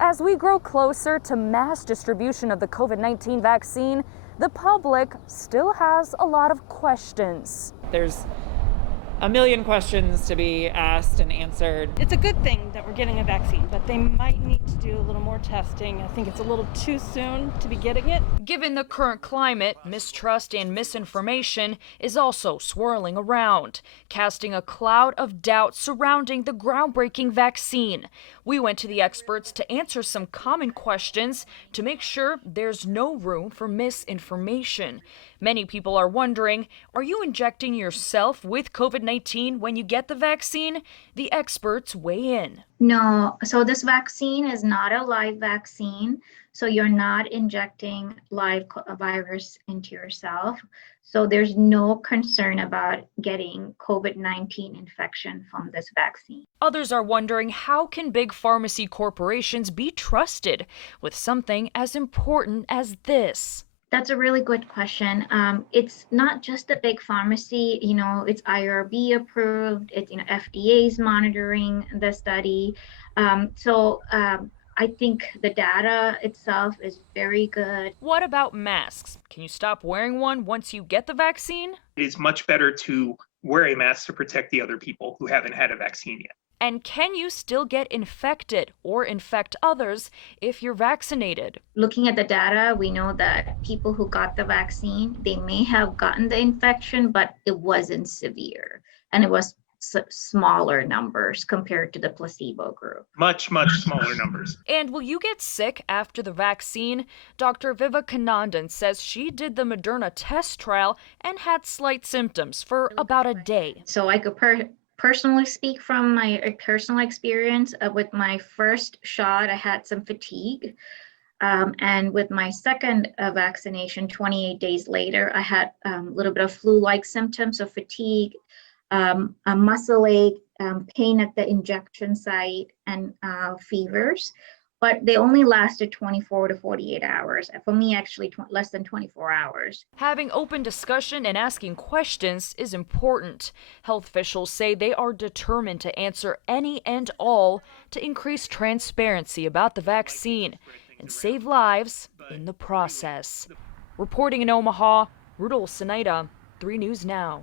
As we grow closer to mass distribution of the COVID-19 vaccine, the public still has a lot of questions. There's a million questions to be asked and answered. It's a good thing that we're getting a vaccine, but they might need to do a little more testing. I think it's a little too soon to be getting it. Given the current climate, mistrust and misinformation is also swirling around, casting a cloud of doubt surrounding the groundbreaking vaccine. We went to the experts to answer some common questions to make sure there's no room for misinformation. Many people are wondering, are you injecting yourself with COVID-19 when you get the vaccine? The experts weigh in. No, so this vaccine is not a live vaccine. So you're not injecting live virus into yourself. So there's no concern about getting COVID-19 infection from this vaccine. Others are wondering, how can big pharmacy corporations be trusted with something as important as this? That's a really good question. It's not just a big pharmacy, it's IRB approved, it's, FDA's monitoring the study. I think the data itself is very good. What about masks? Can you stop wearing one once you get the vaccine? It is much better to wear a mask to protect the other people who haven't had a vaccine yet. And can you still get infected or infect others if you're vaccinated? Looking at the data, we know that people who got the vaccine, they may have gotten the infection, but it wasn't severe. And it was smaller numbers compared to the placebo group. Much smaller numbers. And will you get sick after the vaccine? Dr. Vivekanandan says she did the Moderna test trial and had slight symptoms for about a day. So I could personally speak from my personal experience. With my first shot, I had some fatigue. And with my second vaccination, 28 days later, I had a little bit of flu-like symptoms of fatigue, a muscle ache, pain at the injection site, and fevers. But they only lasted 24 to 48 hours. For me, actually, less than 24 hours. Having open discussion and asking questions is important. Health officials say they are determined to answer any and all to increase transparency about the vaccine and save lives in the process. Reporting in Omaha, Rudolph Sinaida, 3 News Now.